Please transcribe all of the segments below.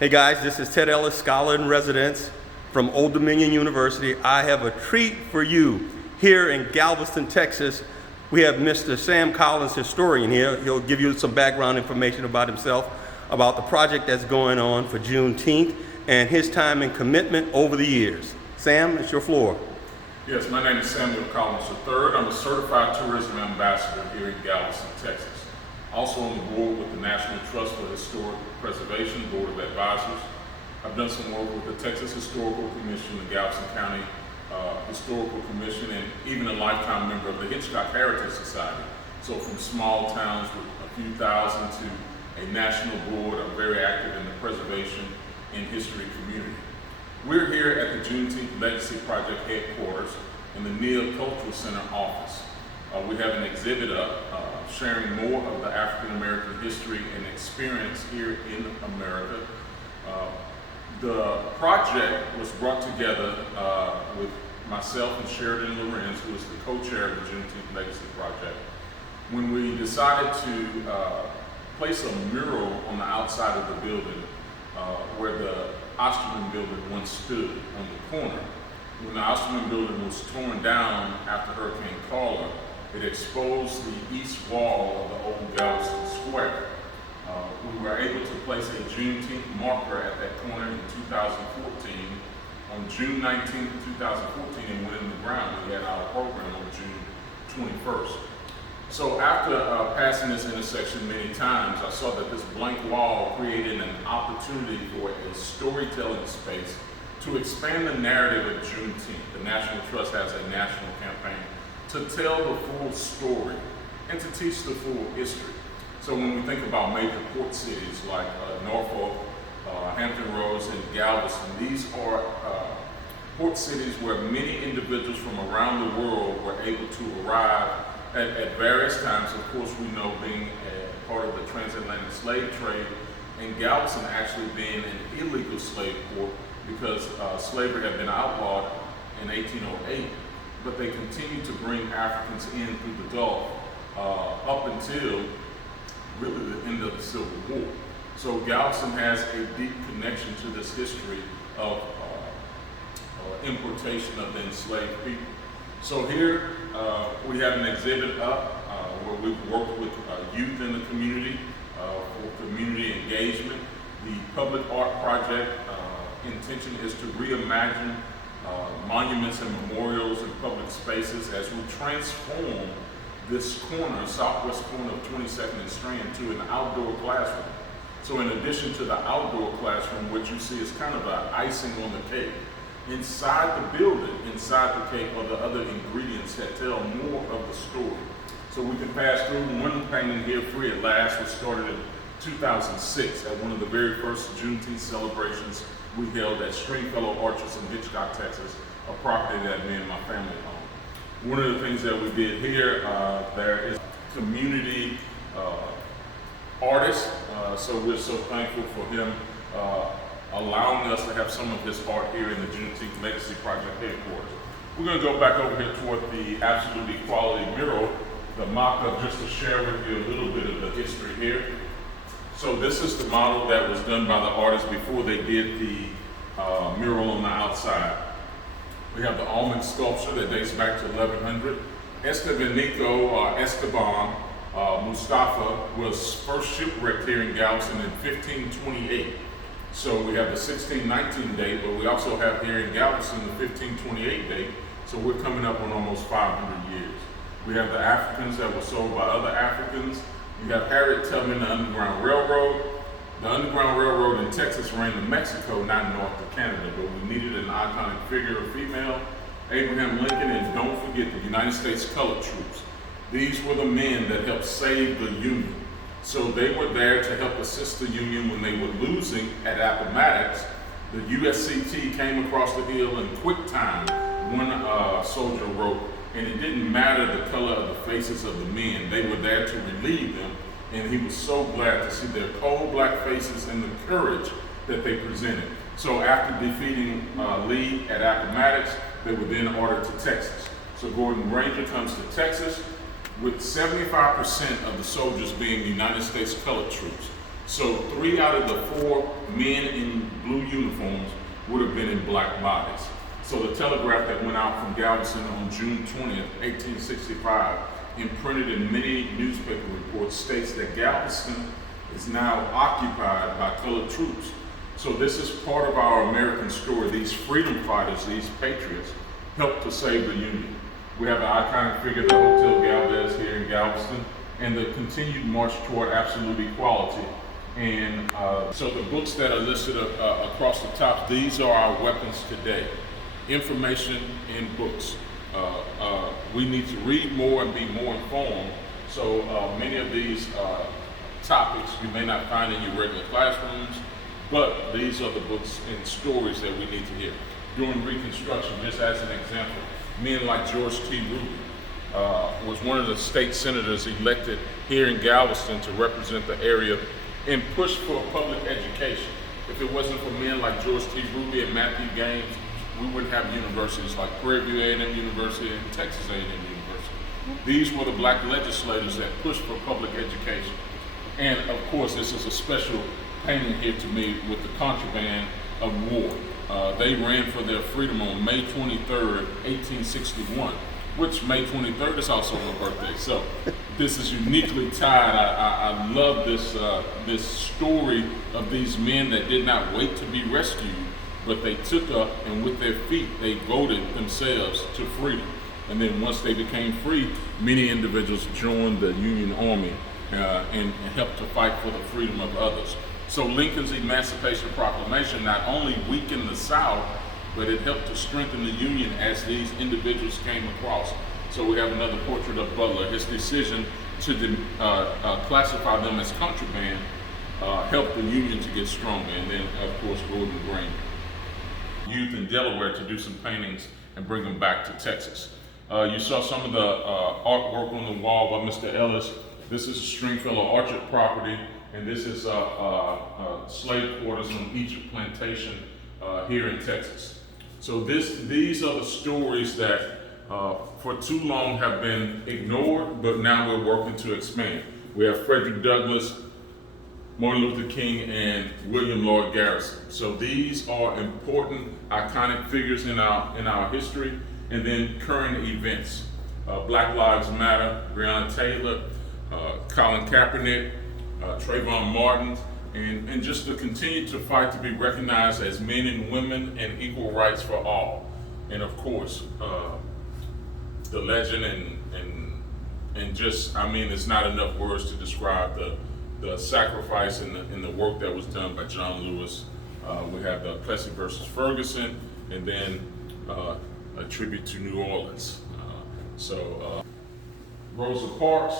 Hey guys, this is Ted Ellis, Scholar in Residence from Old Dominion University. I have a treat for you here in Galveston, Texas. We have Mr. Sam Collins, historian here. He'll give you some background information about himself, about the project that's going on for Juneteenth, and his time and commitment over the years. Sam, it's your floor. Yes, my name is Samuel Collins III. I'm a certified tourism ambassador here in Galveston, Texas. Also on the board with the National Trust for Historic Preservation, Board of Advisors. I've done some work with the Texas Historical Commission, the Galveston County Historical Commission, and even a lifetime member of the Hitchcock Heritage Society. So from small towns with a few thousand to a national board, I'm very active in the preservation and history community. We're here at the Juneteenth Legacy Project headquarters in the Neal Cultural Center office. We have an exhibit up sharing more of the African American history and experience here in America. The project was brought together with myself and Sheridan Lorenz, who is the co-chair of the Juneteenth Legacy Project, when we decided to place a mural on the outside of the building where the Tubman building once stood on the corner. When the Tubman building was torn down after Hurricane Carla, it exposed the east wall of the old Galveston Square. We were able to place a Juneteenth marker at that corner in 2014. On June 19th, 2014, and went in the ground. We had our program on June 21st. So after passing this intersection many times, I saw that this blank wall created an opportunity for a storytelling space to expand the narrative of Juneteenth. The National Trust has a national campaign to tell the full story and to teach the full history. So when we think about major port cities like Norfolk, Hampton Roads, and Galveston, these are port cities where many individuals from around the world were able to arrive at various times. Of course, we know being a part of the transatlantic slave trade, and Galveston actually being an illegal slave port because slavery had been outlawed in 1808. But they continued to bring Africans in through the Gulf up until really the end of the Civil War. So Galveston has a deep connection to this history of importation of the enslaved people. So here we have an exhibit up where we've worked with youth in the community for community engagement. The Public Art Project intention is to reimagine monuments and memorials and public spaces as we transform this corner, southwest corner of 22nd and Strand, to an outdoor classroom. So in addition to the outdoor classroom, what you see is kind of an icing on the cake. Inside the building, inside the cake, are the other ingredients that tell more of the story. So we can pass through one painting here, Free at Last, which started in 2006 at one of the very first Juneteenth celebrations we held at Stringfellow Orchards in Hitchcock, Texas, a property that me and my family own. One of the things that we did here, there is community artist, so we're so thankful for him allowing us to have some of his art here in the Juneteenth Legacy Project headquarters. We're going to go back over here toward the Absolute Equality mural, the mock-up, just to share with you a little bit of the history here. So this is the model that was done by the artists before they did the mural on the outside. We have the almond sculpture that dates back to 1100. Esteban Mustafa was first shipwrecked here in Galveston in 1528. So we have the 1619 date, but we also have here in Galveston the 1528 date. So we're coming up on almost 500 years. We have the Africans that were sold by other Africans. You have Harriet, Tubman, the Underground Railroad. The Underground Railroad in Texas ran to Mexico, not north to Canada, but we needed an iconic figure, a female, Abraham Lincoln, and don't forget the United States Colored Troops. These were the men that helped save the Union. So they were there to help assist the Union when they were losing at Appomattox. The USCT came across the hill in quick time, one soldier wrote, and it didn't matter the color of the faces of the men. They were there to relieve them, and he was so glad to see their cold black faces and the courage that they presented. So after defeating Lee at Appomattox, they were then ordered to Texas. So Gordon Granger comes to Texas with 75% of the soldiers being United States Colored Troops. So 3 out of the 4 men in black bodies. So the telegraph that went out from Galveston on June 20th, 1865, imprinted in many newspaper reports, states that Galveston is now occupied by colored troops. So this is part of our American story. These freedom fighters, these patriots, helped to save the Union. We have an iconic figure, the Hotel Galvez here in Galveston, and the continued march toward absolute equality. And so the books that are listed across the top, these are our weapons today. Information in books. We need to read more and be more informed. So many of these topics you may not find in your regular classrooms, but these are the books and stories that we need to hear. During Reconstruction, just as an example, men like George T. Ruby was one of the state senators elected here in Galveston to represent the area and push for public education. If it wasn't for men like George T. Ruby and Matthew Gaines, we wouldn't have universities like Prairie View A&M University and Texas A&M University. These were the black legislators that pushed for public education. And of course, this is a special painting here to me with the contraband of war. They ran for their freedom on May 23rd, 1861, which May 23rd is also her birthday. So this is uniquely tied. I love this story of these men that did not wait to be rescued, but they took up and with their feet, they voted themselves to freedom. And then once they became free, many individuals joined the Union Army and helped to fight for the freedom of others. So Lincoln's Emancipation Proclamation not only weakened the South, but it helped to strengthen the Union as these individuals came across. So we have another portrait of Butler. His decision to classify them as contraband helped the Union to get stronger. And then, of course, Gordon Green. Youth in Delaware to do some paintings and bring them back to Texas. You saw some of the artwork on the wall by Mr. Ellis. This is a Stringfellow Orchard property, and this is slave quarters on Egypt Plantation here in Texas. So these are the stories that for too long have been ignored, but now we're working to expand. We have Frederick Douglass, Martin Luther King, and William Lloyd Garrison. So these are important, iconic figures in our history, and then current events. Black Lives Matter, Breonna Taylor, Colin Kaepernick, Trayvon Martin, and just to continue to fight to be recognized as men and women and equal rights for all. And of course, the legend and just, I mean, it's not enough words to describe the sacrifice and the work that was done by John Lewis. We have the Plessy versus Ferguson, and then a tribute to New Orleans. Rosa Parks.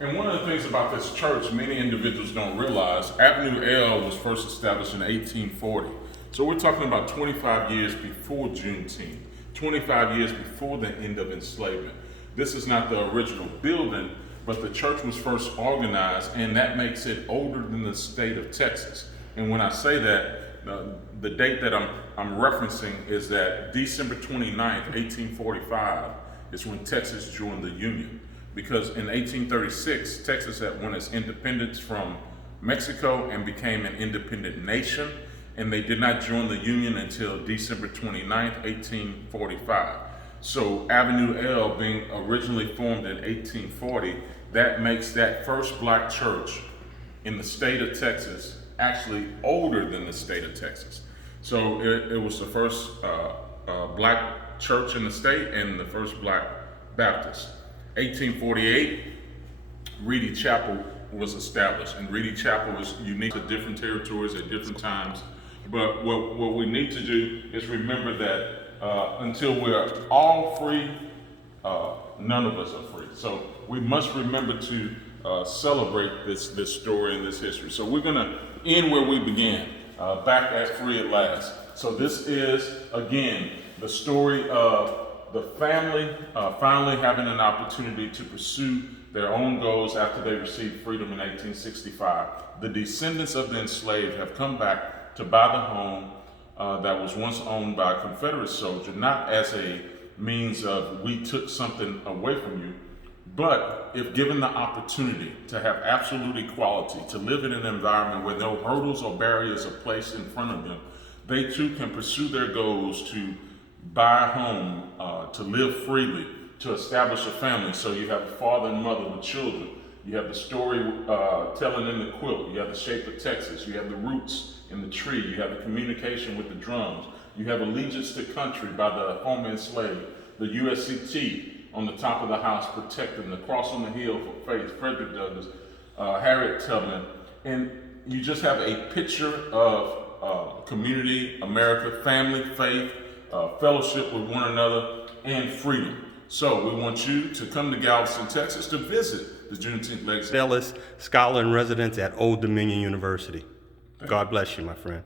And one of the things about this church, many individuals don't realize, Avenue L was first established in 1840. So we're talking about 25 years before Juneteenth, 25 years before the end of enslavement. This is not the original building, but the church was first organized, and that makes it older than the state of Texas. And when I say that, the date that I'm referencing is that December 29th, 1845 is when Texas joined the Union. Because in 1836, Texas had won its independence from Mexico and became an independent nation, and they did not join the Union until December 29th, 1845. So Avenue L being originally formed in 1840, that makes that first black church in the state of Texas actually older than the state of Texas. So it was the first black church in the state and the first black Baptist. 1848, Reedy Chapel was established, and Reedy Chapel was unique to different territories at different times. But what we need to do is remember that until we're all free, none of us are free. So we must remember to celebrate this story and this history. So we're going to end where we began, back at Free at Last. So this is, again, the story of the family finally having an opportunity to pursue their own goals after they received freedom in 1865. The descendants of the enslaved have come back to buy the home that was once owned by a Confederate soldier, not as a means of we took something away from you, but if given the opportunity to have absolute equality, to live in an environment where no hurdles or barriers are placed in front of them, they too can pursue their goals to buy a home, to live freely, to establish a family. So you have a father and mother with children. You have the story telling in the quilt. You have the shape of Texas. You have the roots in the tree. You have the communication with the drums. You have allegiance to country by the home enslaved. The USCT on the top of the house protecting the cross on the hill for faith, Frederick Douglass, Harriet Tubman. And you just have a picture of community, America, family, faith, fellowship with one another, and freedom. So we want you to come to Galveston, Texas to visit the Juneteenth Legacy. Ellis, scholar in residence at Old Dominion University. God bless you, my friend.